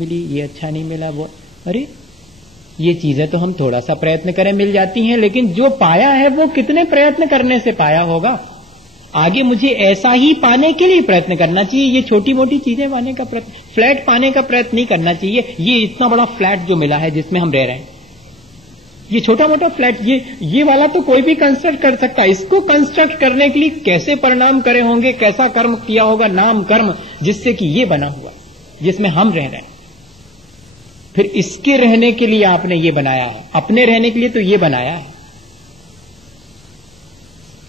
मिली, ये अच्छा नहीं मिला, वो, अरे ये चीजें तो हम थोड़ा सा प्रयत्न करें मिल जाती हैं, लेकिन जो पाया है वो कितने प्रयत्न करने से पाया होगा। आगे मुझे ऐसा ही पाने के लिए प्रयत्न करना चाहिए। ये छोटी मोटी चीजें पाने का प्रयत्न, फ्लैट पाने का प्रयत्न नहीं करना चाहिए। ये इतना बड़ा फ्लैट जो मिला है जिसमें हम रह रहे हैं, ये छोटा मोटा फ्लैट, ये वाला तो कोई भी कंस्ट्रक्ट कर सकता है। इसको कंस्ट्रक्ट करने के लिए कैसे परिणाम करे होंगे, कैसा कर्म किया होगा, नाम कर्म, जिससे कि ये बना हुआ जिसमें हम रह रहे हैं। फिर इसके रहने के लिए आपने ये बनाया है, अपने रहने के लिए तो ये बनाया है।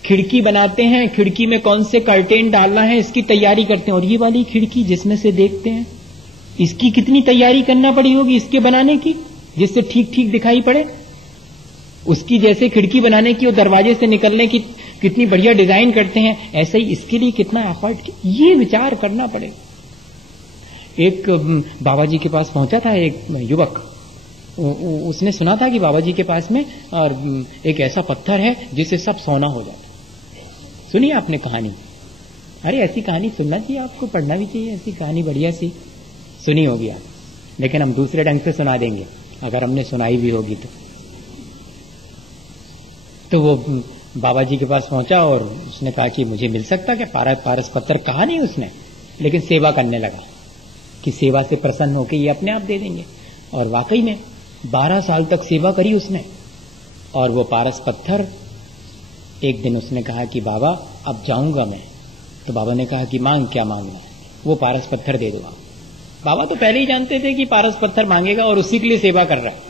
खिड़की बनाते हैं, खिड़की में कौन से कर्टेन डालना है इसकी तैयारी करते हैं, और ये वाली खिड़की जिसमें से देखते हैं, इसकी कितनी तैयारी करना पड़ी होगी इसके बनाने की, जिससे ठीक ठीक दिखाई पड़े। उसकी जैसे खिड़की बनाने की और दरवाजे से निकलने की कितनी बढ़िया डिजाइन करते हैं, ऐसे ही इसके लिए कितना एफर्ट, ये विचार करना पड़ेगा। एक बाबा जी के पास पहुंचा था एक युवक, उसने सुना था कि बाबा जी के पास में और एक ऐसा पत्थर है जिससे सब सोना हो जाता। सुनिए आपने कहानी, अरे ऐसी कहानी सुनना चाहिए, आपको पढ़ना भी चाहिए, ऐसी कहानी बढ़िया सी सुनी होगी आप, लेकिन हम दूसरे ढंग से सुना देंगे अगर हमने सुनाई भी होगी तो वो बाबा जी के पास पहुंचा और उसने कहा कि मुझे मिल सकता क्या पारस पत्थर। कहा नहीं उसने, लेकिन सेवा करने लगा कि सेवा से प्रसन्न होकर ये अपने आप दे देंगे। और वाकई में 12 साल तक सेवा करी उसने, और वो पारस पत्थर, एक दिन उसने कहा कि बाबा अब जाऊंगा मैं। तो बाबा ने कहा कि मांग, क्या मांगना है? वो पारस पत्थर दे दो आप। बाबा तो पहले ही जानते थे कि पारस पत्थर मांगेगा और उसी के लिए सेवा कर रहा है।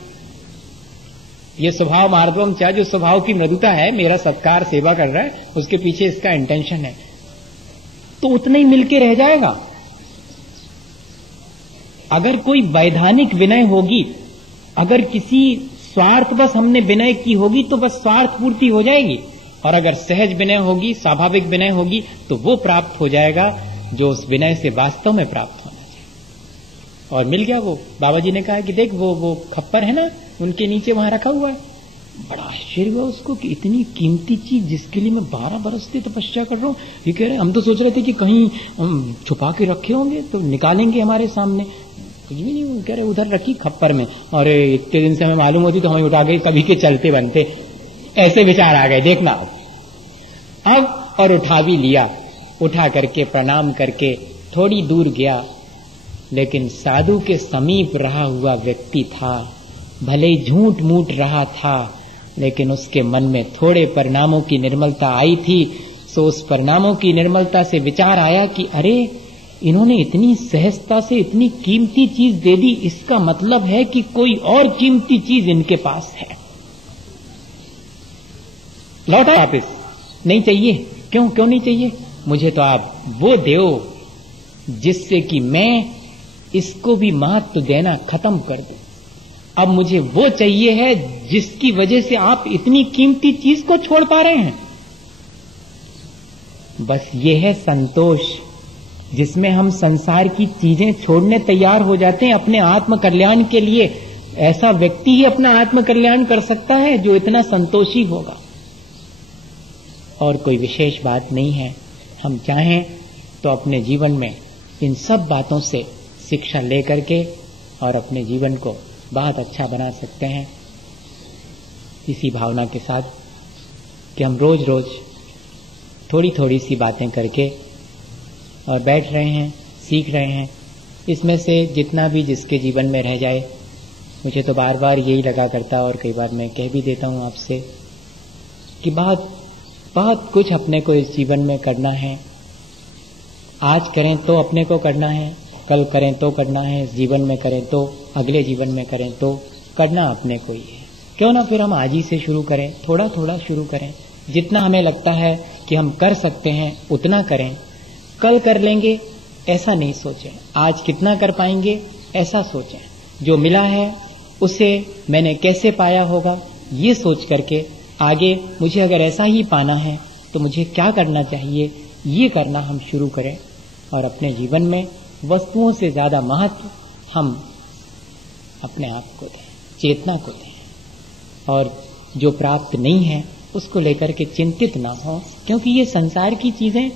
ये स्वभाव मार्दवम चाहे, जो स्वभाव की मृदुता है, मेरा सत्कार सेवा कर रहा है, उसके पीछे इसका इंटेंशन है, तो उतना ही मिलके रह जाएगा। अगर कोई वैधानिक विनय होगी, अगर किसी स्वार्थ बस हमने विनय की होगी तो बस स्वार्थ पूर्ति हो जाएगी, और अगर सहज विनय होगी, स्वाभाविक विनय होगी, तो वो प्राप्त हो जाएगा जो उस विनय से वास्तव में प्राप्त होना चाहिए। और मिल गया वो। बाबा जी ने कहा कि देख वो खप्पर है ना, उनके नीचे वहां रखा हुआ है। बड़ा आश्चर्य हुआ उसको कि इतनी कीमती चीज जिसके लिए मैं 12 बरस से तपस्या कर रहा हूं, ये कह रहे हम तो सोच रहे थे कि कहीं हम छुपा के रखे होंगे तो निकालेंगे हमारे सामने, कुछ भी नहीं, कह रहे उधर रखी खप्पर में, और इतने दिन से हमें मालूम होती तो हमें उठा के कभी के चलते बनते। ऐसे विचार आ गए, देखना अब। और उठा भी लिया, उठा करके प्रणाम करके थोड़ी दूर गया, लेकिन साधु के समीप रहा हुआ व्यक्ति था, भले ही झूठ मूठ रहा था, लेकिन उसके मन में थोड़े परिणामों की निर्मलता आई थी। सो उस परिणामों की निर्मलता से विचार आया कि अरे इन्होंने इतनी सहजता से इतनी कीमती चीज दे दी, इसका मतलब है कि कोई और कीमती चीज इनके पास है। लौटा वापिस, नहीं चाहिए। क्यों नहीं चाहिए? मुझे तो आप वो दो जिससे कि मैं इसको भी महत्व देना खत्म कर दूं। अब मुझे वो चाहिए है जिसकी वजह से आप इतनी कीमती चीज को छोड़ पा रहे हैं। बस ये है संतोष, जिसमें हम संसार की चीजें छोड़ने तैयार हो जाते हैं अपने आत्म कल्याण के लिए। ऐसा व्यक्ति ही अपना आत्म कल्याण कर सकता है जो इतना संतोषी होगा, और कोई विशेष बात नहीं है। हम चाहें तो अपने जीवन में इन सब बातों से शिक्षा लेकर के और अपने जीवन को बहुत अच्छा बना सकते हैं, इसी भावना के साथ कि हम रोज रोज थोड़ी थोड़ी सी बातें करके और बैठ रहे हैं, सीख रहे हैं। इसमें से जितना भी जिसके जीवन में रह जाए, मुझे तो बार बार यही लगा करता है, और कई बार मैं कह भी देता हूँ आपसे कि बहुत कुछ अपने को इस जीवन में करना है। आज करें तो अपने को करना है, कल करें तो करना है, इस जीवन में करें तो, अगले जीवन में करें तो, करना अपने को ही है। क्यों ना फिर हम आज ही से शुरू करें, थोड़ा थोड़ा शुरू करें। जितना हमें लगता है कि हम कर सकते हैं उतना करें। कल कर लेंगे ऐसा नहीं सोचें, आज कितना कर पाएंगे ऐसा सोचें। जो मिला है उसे मैंने कैसे पाया होगा ये सोच करके आगे मुझे अगर ऐसा ही पाना है तो मुझे क्या करना चाहिए, ये करना हम शुरू करें। और अपने जीवन में वस्तुओं से ज्यादा महत्व हम अपने आप को दें, चेतना को दें, और जो प्राप्त नहीं है उसको लेकर के चिंतित ना हो, क्योंकि ये संसार की चीजें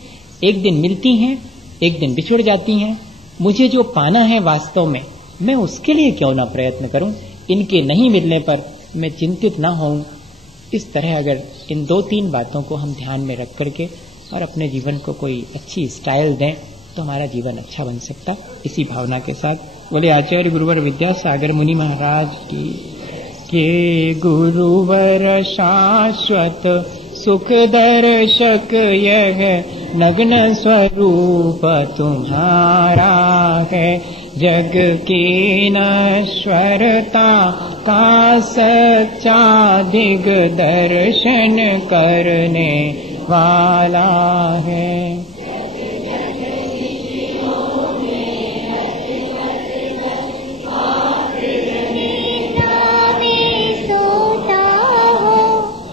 एक दिन मिलती हैं, एक दिन बिछुड़ जाती हैं। मुझे जो पाना है वास्तव में मैं उसके लिए क्यों ना प्रयत्न करूं, इनके नहीं मिलने पर मैं चिंतित ना होऊं। इस तरह अगर इन 2-3 बातों को हम ध्यान में रख करके और अपने जीवन को कोई अच्छी स्टाइल दें तो हमारा जीवन अच्छा बन सकता है। इसी भावना के साथ बोले आचार्य गुरुवर विद्यासागर मुनि महाराज की। के गुरुवर शाश्वत सुख दर्शक यह नग्न स्वरूप तुम्हारा है, जग की नश्वरता का सच्चा दिग्दर्शन करने वाला है।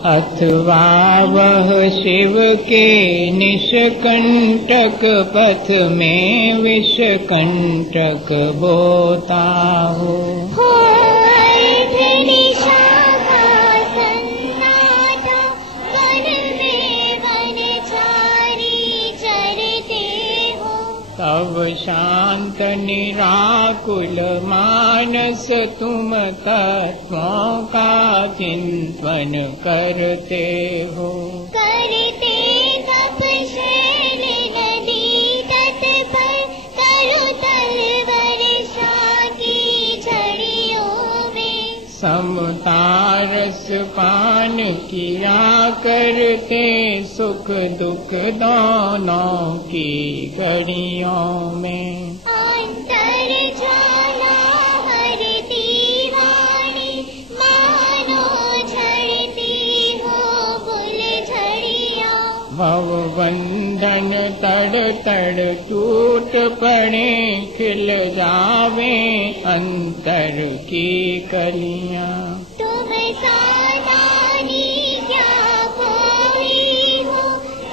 अथवा वह शिव के निष्कंटक पथ में विषकंटक बोता हो। तब शांत निराकुल मानस तुम तत्वों का चिंतन करते हो। करते तपशैल नदी तट पर तरुतल वर्षा की झड़ियों में। समतारस पान किया करते सुख दुख दोनों की घड़ियों में। अंतर ज्वाला हर दीवानी मानो झड़ती हो फुलझड़ियाँ। भव बंधन तड़ तड़ टूट पड़े खिल जावे अंतर की कलियाँ। तुम सादानी क्या कोई हो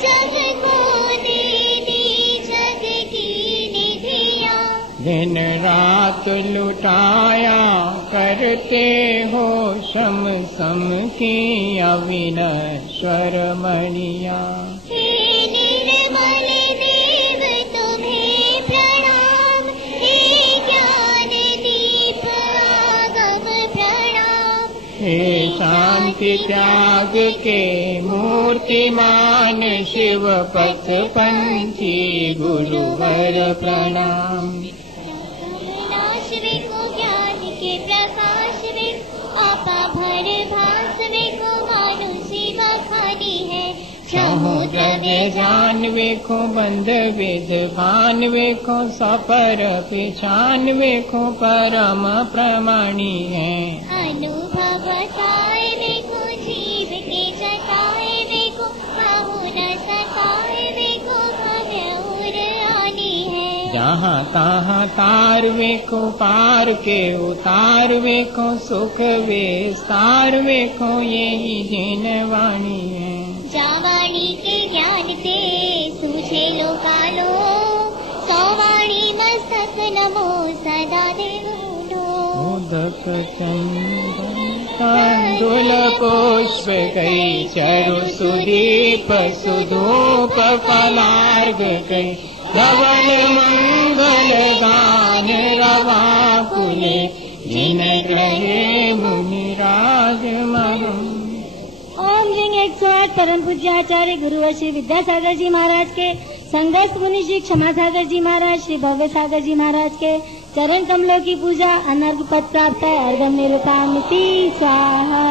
जग को दे दी जग की निधियाँ। दिन रात लुटाया करते हो शम सम की अविनश्वर मणियाँ। हे शांति त्याग के मूर्तिमान शिव पथ पंथी गुरुवर प्रणाम। विनाश विको ज्ञान के प्रकाश विको आपा भर भास विको मानुषी बखानी है। समुद्र जान वेखो बंध विध भान वेखो सपर पिछान वेखो परम प्रमाणी है। अनुभव पाए वेखो जीव के जताए वेखो बहु न सताए वेखो भव्य आनी है। जहाँ तहाँ तार वेखो पार के उतार वेखो सुख विस्तार वेखो यही जिन वाणी है। जावाणी के ज्ञान ते सूझे लोकालो सवाणी मस्तक नमो सदा देवो। मोदक चंदन कंदुल पुष्प कई चरु सुदीप सुधूप फलार्घ कई धवल मंगल गान रवा कुले जिन ग्रहे मुनिराज मरुम। ओम लिंग 108 परम पूज्य आचार्य गुरुवर श्री विद्यासागर जी महाराज के, संगस्थ मुनि श्री क्षमा सागर जी महाराज, श्री भव्य सागर जी महाराज के चरण कमलों की पूजा, अनर्घ पद प्राप्त है, अर्घम निरूपयामि स्वाहा।